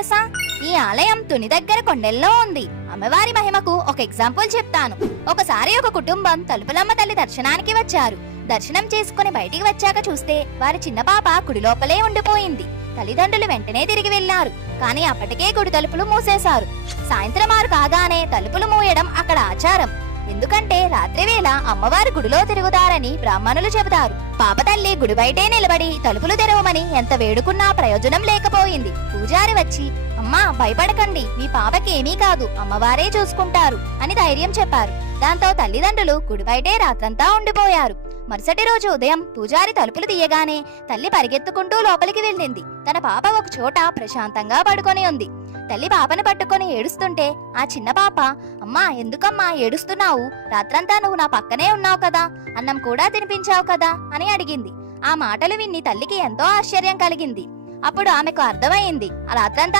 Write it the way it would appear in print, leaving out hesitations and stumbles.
తెలుసా? ఈ ఆలయం తుని దగ్గర కొండల్లో ఉంది. అమ్మవారి మహిమకు ఒక ఎగ్జాంపుల్ చెప్తాను. ఒకసారి ఒక కుటుంబం తలుపులమ్మ తల్లి దర్శనానికి వచ్చారు. దర్శనం చేసుకుని బయటికి వచ్చాక చూస్తే వారి చిన్న పాప గుడి లోపలే ఉండిపోయింది. తల్లిదండ్రులు వెంటనే తిరిగి వెళ్లారు. కానీ అప్పటికే గుడి తలుపులు మూసేశారు. సాయంత్రం 6 కాగానే తలుపులు మూయడం అక్కడ ఆచారం. ఎందుకంటే రాత్రివేళ అమ్మవారు గుడిలో తిరుగుతారని బ్రాహ్మణులు చెబుతారు. పాప తల్లి గుడి బయటే నిలబడి తలుపులు తెరవమని ఎంత వేడుకున్నా ప్రయోజనం లేకపోయింది. పూజారి వచ్చి, అమ్మా భయపడకండి, మీ పాపకి ఏమీ కాదు, అమ్మవారే చూసుకుంటారు అని ధైర్యం చెప్పారు. దాంతో తల్లిదండ్రులు గుడి బయటే రాత్రంతా ఉండిపోయారు. మరుసటి రోజు ఉదయం పూజారి తలుపులు తీయగానే తల్లి పరిగెత్తుకుంటూ లోపలికి వెళ్ళింది. తన పాప ఒక చోట ప్రశాంతంగా పడుకొని ఉంది. తల్లి పాపను పట్టుకొని ఏడుస్తుంటే ఆ చిన్న పాప, అమ్మా ఎందుకమ్మా ఏడుస్తున్నావు? రాత్రంతా నువ్వు నా పక్కనే ఉన్నావు కదా, అన్నం కూడా తినిపించావు కదా అని అడిగింది. ఆ మాటలు విని తల్లికి ఎంతో ఆశ్చర్యం కలిగింది. అప్పుడు ఆమెకు అర్థమైంది, ఆ రాత్రంతా